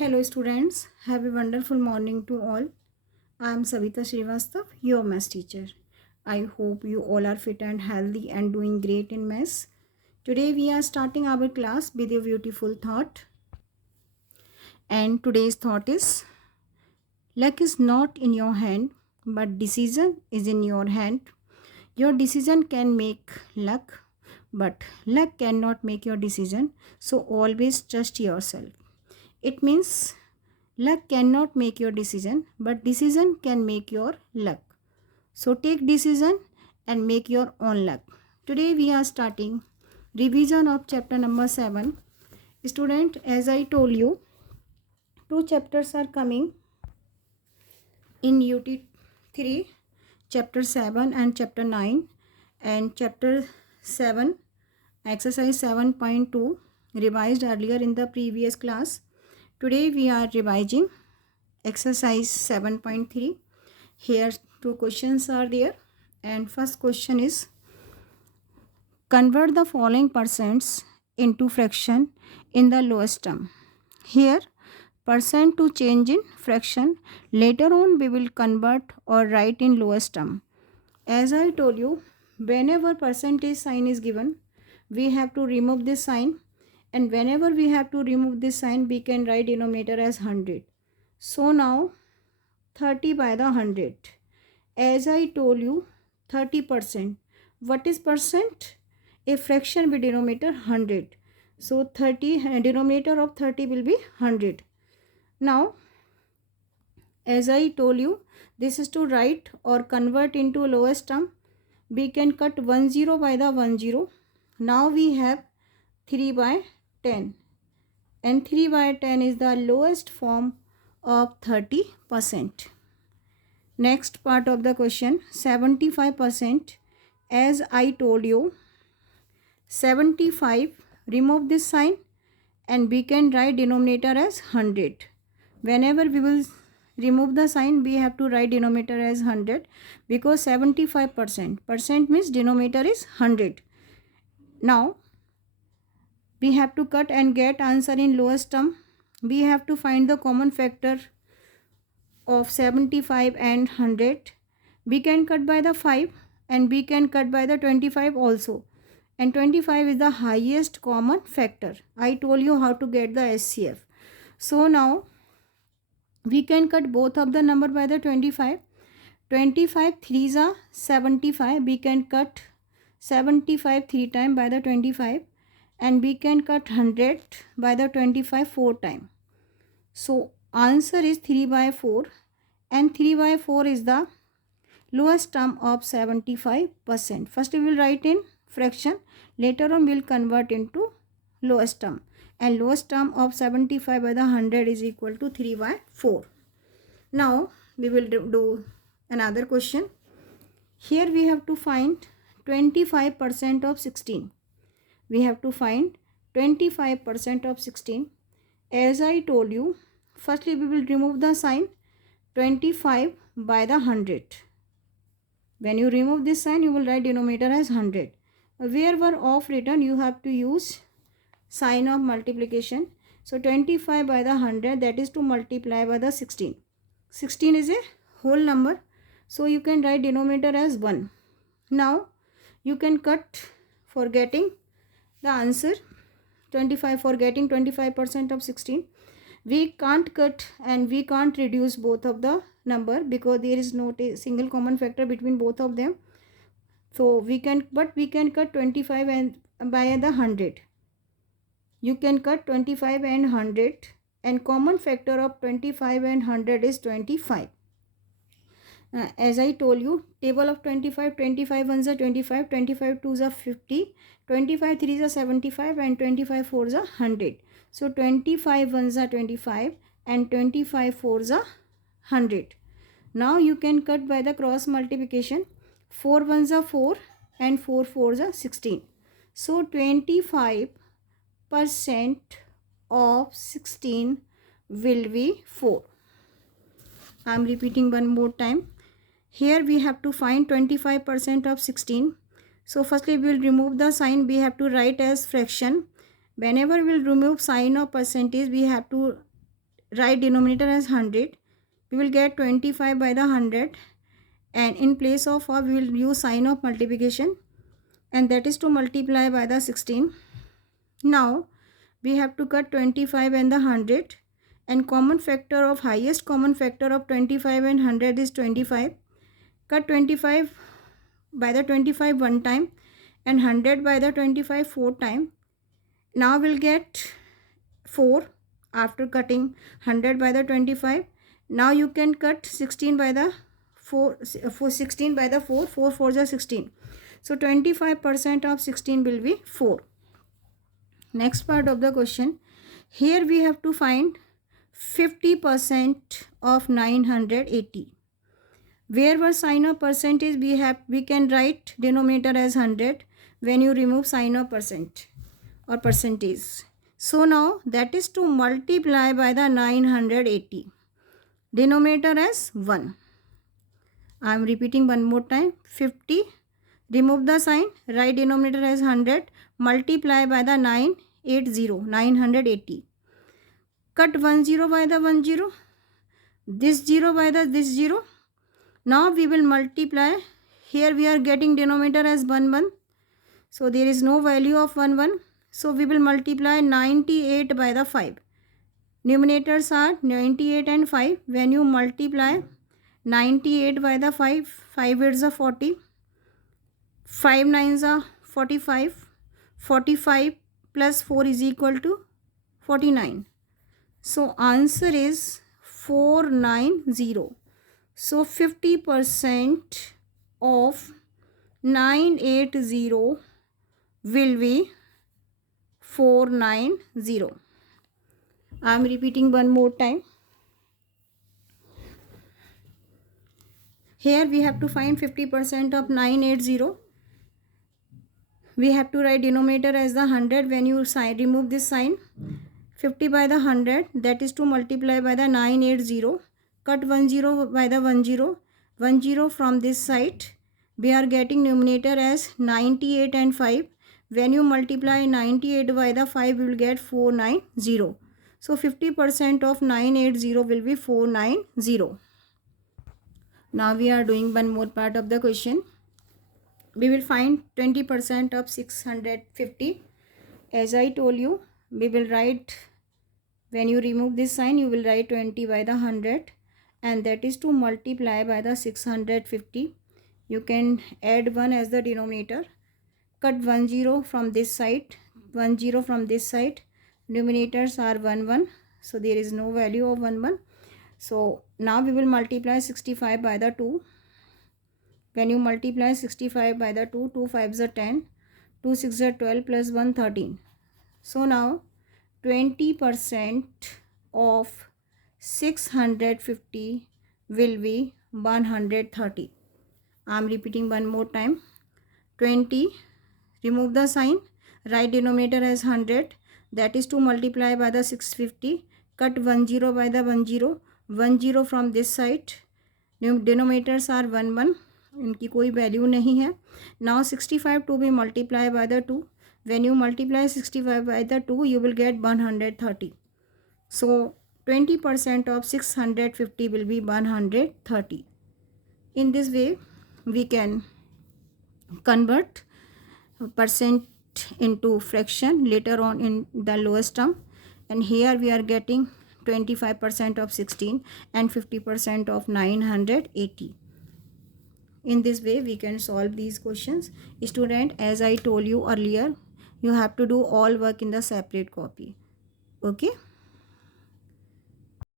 Hello students, have a wonderful morning to all. I am Savita Srivastav, your maths teacher. I hope you all are fit and healthy and doing great in maths. Today we are starting our class with a beautiful thought. And today's thought is, luck is not in your hand, but decision is in your hand. Your decision can make luck, but luck cannot make your decision. So always trust yourself. It means luck cannot make your decision, but decision can make your luck. So take decision and make your own luck. Today we are starting revision of chapter number 7. Student, as I told you, two chapters are coming in UT 3, chapter 7 and chapter 9, and chapter 7 exercise 7.2 revised earlier in the previous class. Today we are revising exercise 7.3. Here two questions are there, and first question is, convert the following percents into fraction in the lowest term. Here percent to change in fraction, later on we will convert or write in lowest term. As I told you, whenever percentage sign is given, we have to remove this sign, and whenever we have to remove this sign, we can write denominator as 100. So now 30 by the 100. As I told you, 30%. What is percent? A fraction with denominator 100. So 30, denominator of 30 will be 100. Now, as I told you, this is to write or convert into lowest term. We can cut 10 by the 10. Now we have 3 by 10. And 3 by 10 is the lowest form of 30%. Next part of the question, 75%. As I told you, 75, remove this sign and we can write denominator as 100. Whenever we will remove the sign, we have to write denominator as 100 because 75%. Percent means denominator is 100. Now, we have to cut and get answer in lowest term. We have to find the common factor of 75 and 100. We can cut by the 5 and we can cut by the 25 also, and 25 is the highest common factor. I told you how to get the SCF. So now we can cut both of the number by the 25. 25 3s are 75. We can cut 75 3 times by the 25, and we can cut 100 by the 25 4 times. So answer is 3 by 4, and 3 by 4 is the lowest term of 75%. First we will write in fraction, later on we will convert into lowest term, and lowest term of 75 by the 100 is equal to 3 by 4. Now we will do another question. Here we have to find 25% of 16. We have to find 25% of 16. As I told you, firstly we will remove the sign 25 by the 100. When you remove this sign, you will write denominator as 100. Wherever off written, you have to use sign of multiplication. So 25 by the 100, that is to multiply by the 16. 16 is a whole number, so you can write denominator as 1. Now you can cut for getting the answer 25, for getting 25% of 16. We can't cut and we can't reduce both of the number because there is not a single common factor between both of them. So we can cut 25 and by the 100. You can cut 25 and 100, and common factor of 25 and 100 is 25. As I told you, table of 25, 25 ones are 25, 25 twos are 50, 25 threes are 75, and 25 fours are 100. So 25 ones are 25 and 25 fours are 100. Now you can cut by the cross multiplication. 4 ones are 4 and 4 fours are 16. So 25% of 16 will be 4. I am repeating one more time. Here we have to find 25% of 16. So firstly we will remove the sign. We have to write as fraction. Whenever we will remove sign of percentage, we have to write denominator as 100, we will get 25 by the 100, and in place of we will use sign of multiplication, and that is to multiply by the 16. Now we have to cut 25 and the 100, and common factor of highest common factor of 25 and 100 is 25. Cut 25 by the 25 one time and 100 by the 25 four time. Now we'll get 4 after cutting 100 by the 25. Now you can cut 16 by the 4, 16 by the 4, 4 4 is 16. So 25% of 16 will be 4. Next part of the question. Here we have to find 50% of 980. Wherever sign of percentage we can write denominator as 100 when you remove sign of percent or percentage. So now that is to multiply by the 980. Denominator as 1. I am repeating one more time. 50. Remove the sign. Write denominator as 100. Multiply by the 980. Cut 10 by the 10. This 0 by the this 0. Now we will multiply. Here we are getting denominator as 1. So there is no value of 1. So we will multiply 98 by the 5. Numerators are 98 and 5. When you multiply 98 by the 5, 5 8s are 40. 5 9s are 45. 45 plus 4 is equal to 49. So answer is 490. So 50% of 980 will be 490. I am repeating one more time. Here we have to find 50% of 980. We have to write denominator as the 100. When you remove this sign, 50 by the 100, that is to multiply by the 980. Cut 10 by the 10. 10 from this side. We are getting numerator as 98 and 5. When you multiply 98 by the 5, you will get 490. So 50% of 980 will be 490. Now we are doing one more part of the question. We will find 20% of 650. As I told you, we will write, when you remove this sign, you will write 20 by the 100, and that is to multiply by the 650. You can add 1 as the denominator. Cut 10 from this side, 10 from this side. Numerators are 1. So there is no value of 1. So now we will multiply 65 by the 2. When you multiply 65 by the 2, 2 5s are 10, 2 6s are 12 plus 1 13. So now 20% of 650 will be 130. I am repeating one more time. 20. Remove the sign. Write denominator as 100. That is to multiply by the 650. Cut 10 by the 10. 10 from this side. Denominators are 1. इनकी कोई value नहीं है. Now 65 to be multiplied by the 2. When you multiply 65 by the 2, you will get 130. So 20% of 650 will be 130. In this way, we can convert percent into fraction later on in the lowest term. And here we are getting 25% of 16 and 50% of 980. In this way, we can solve these questions. Student, as I told you earlier, you have to do all work in the separate copy. Okay.